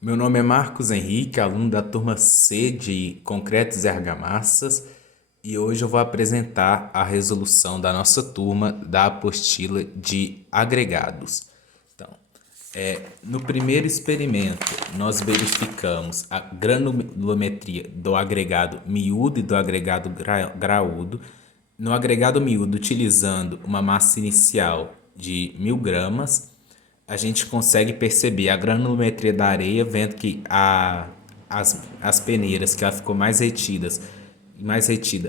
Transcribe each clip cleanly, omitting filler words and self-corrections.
Meu nome é Marcos Henrique, aluno da turma C de Concretos e Argamassas, e hoje eu vou apresentar a resolução da nossa turma da apostila de agregados. Então, no primeiro experimento, nós verificamos a granulometria do agregado miúdo e do agregado graúdo. No agregado miúdo, utilizando uma massa inicial de 1.000 gramas, a gente consegue perceber a granulometria da areia, vendo que as peneiras que ela ficou mais retida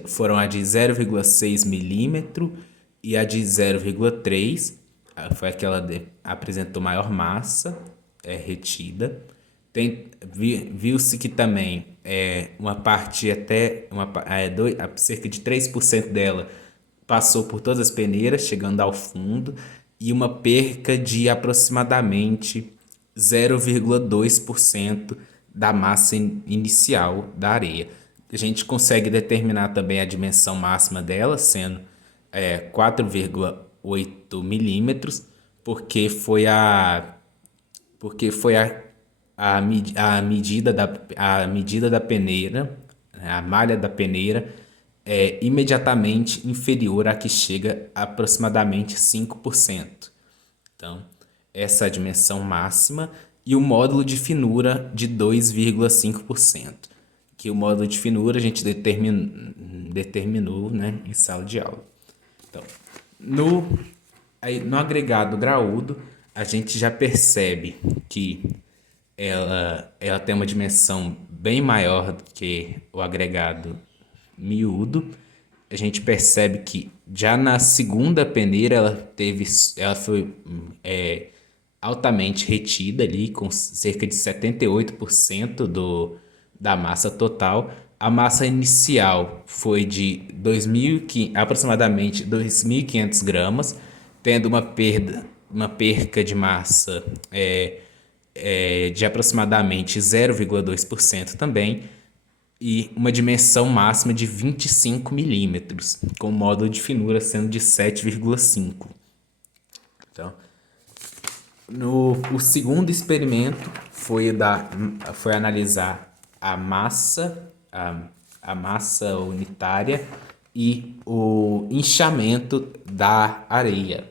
foram a de 0,6 milímetro e a de 0,3, foi a que ela apresentou maior massa retida. Viu-se que também uma parte até cerca de 3% dela passou por todas as peneiras, chegando ao fundo, e uma perca de aproximadamente 0,2% da massa inicial da areia. A gente consegue determinar também a dimensão máxima dela, sendo 4,8 milímetros, porque foi a medida da peneira, né, a malha da peneira, é imediatamente inferior à que chega a aproximadamente 5%. Então, essa é a dimensão máxima e o módulo de finura de 2,5%, que o módulo de finura a gente determinou, né, em sala de aula. Então, no, no agregado graúdo, a gente já percebe que ela tem uma dimensão bem maior do que o agregado miúdo. A gente percebe que já na segunda peneira ela foi altamente retida ali, com cerca de 78% da massa total. A massa inicial foi de aproximadamente 2.500 gramas, tendo uma perca de massa de aproximadamente 0,2% também, e uma dimensão máxima de 25 milímetros, com o módulo de finura sendo de 7,5. Então, o segundo experimento foi analisar a massa unitária e o inchamento da areia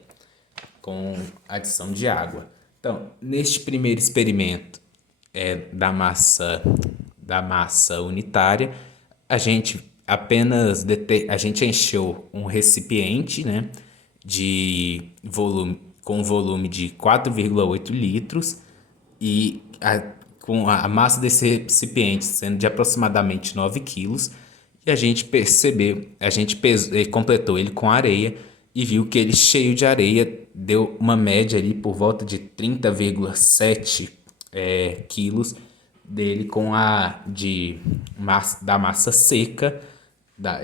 com adição de água. Então, neste primeiro experimento da massa unitária, a gente encheu um recipiente, né, com volume de 4,8 litros, e com a massa desse recipiente sendo de aproximadamente 9 quilos, e a gente completou ele com areia e viu que ele cheio de areia deu uma média ali por volta de 30,7 quilos dele com da massa seca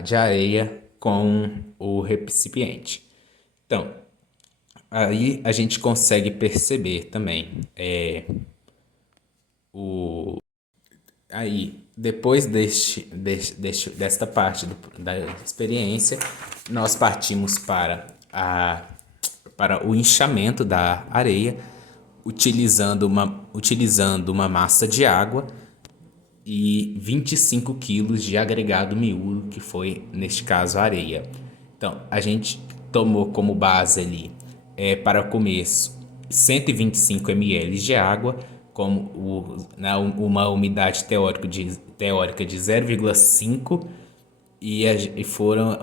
de areia com o recipiente. Então, aí a gente consegue perceber também aí, depois desta parte da experiência, nós partimos para o inchamento da areia, utilizando uma massa de água e 25 quilos de agregado miúdo, que foi, neste caso, a areia. Então, a gente tomou como base ali, para o começo, 125 ml de água, uma umidade teórica de 0,5,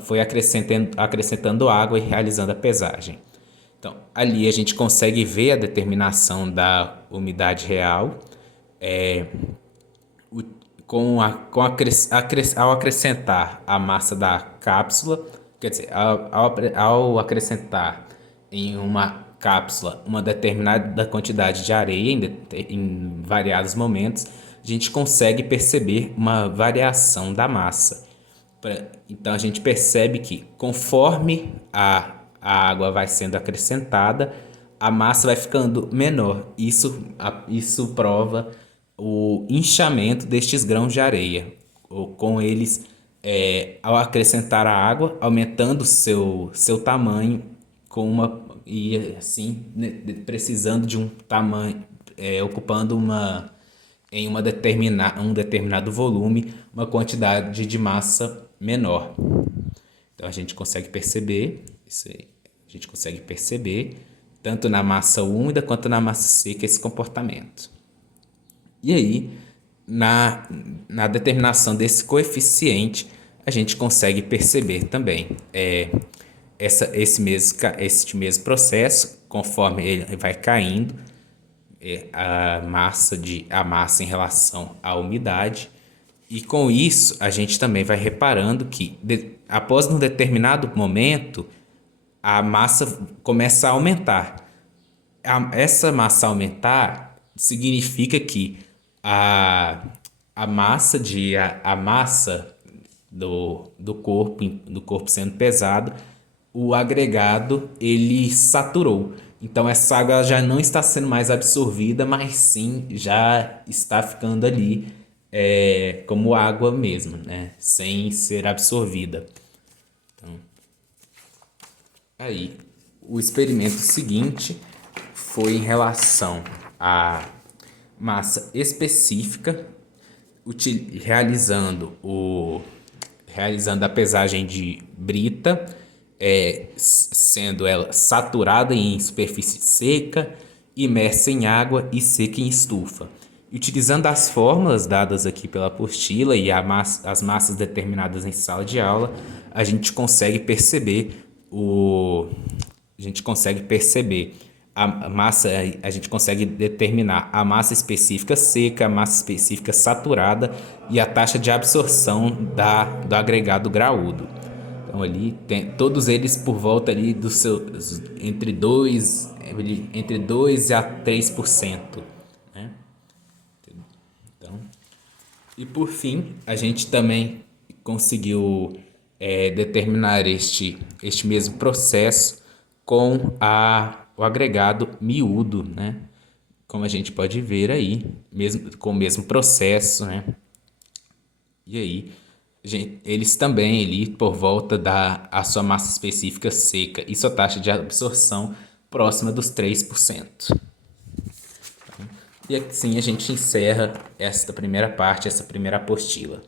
foi acrescentando água e realizando a pesagem. Então, ali a gente consegue ver a determinação da umidade real, ao acrescentar a massa da cápsula, quer dizer, ao acrescentar em uma cápsula uma determinada quantidade de areia em variados momentos, a gente consegue perceber uma variação da massa. Então a gente percebe que conforme a água vai sendo acrescentada, a massa vai ficando menor. Isso prova o inchamento destes grãos de areia, com eles, ao acrescentar a água, aumentando seu tamanho, e assim, né, precisando de um tamanho, ocupando em um determinado volume, uma quantidade de massa menor. Então a gente consegue perceber isso aí. A gente consegue perceber tanto na massa úmida quanto na massa seca esse comportamento. E aí, na determinação desse coeficiente, a gente consegue perceber também este mesmo processo, conforme ele vai caindo, a massa em relação à umidade. E com isso, a gente também vai reparando que, após um determinado momento, a massa começa a aumentar. Essa massa aumentar significa que a massa do corpo sendo pesado, o agregado ele saturou. Então essa água já não está sendo mais absorvida, mas sim já está ficando ali como água mesmo, né? Sem ser absorvida. Então, aí, o experimento seguinte foi em relação à massa específica, realizando a pesagem de brita, sendo ela saturada em superfície seca, imersa em água e seca em estufa. E utilizando as fórmulas dadas aqui pela apostila e as massas determinadas em sala de aula, a gente consegue perceber a gente consegue determinar a massa específica seca, a massa específica saturada e a taxa de absorção do agregado graúdo. Então ali tem todos eles por volta ali dos seus entre 2 a 3%, né? Então, e por fim, a gente também conseguiu determinar este mesmo processo com o agregado miúdo, né? Como a gente pode ver aí, mesmo com o mesmo processo, né? E aí, eles também ali por volta a sua massa específica seca e sua taxa de absorção próxima dos 3%. E assim a gente encerra esta primeira parte, essa primeira apostila.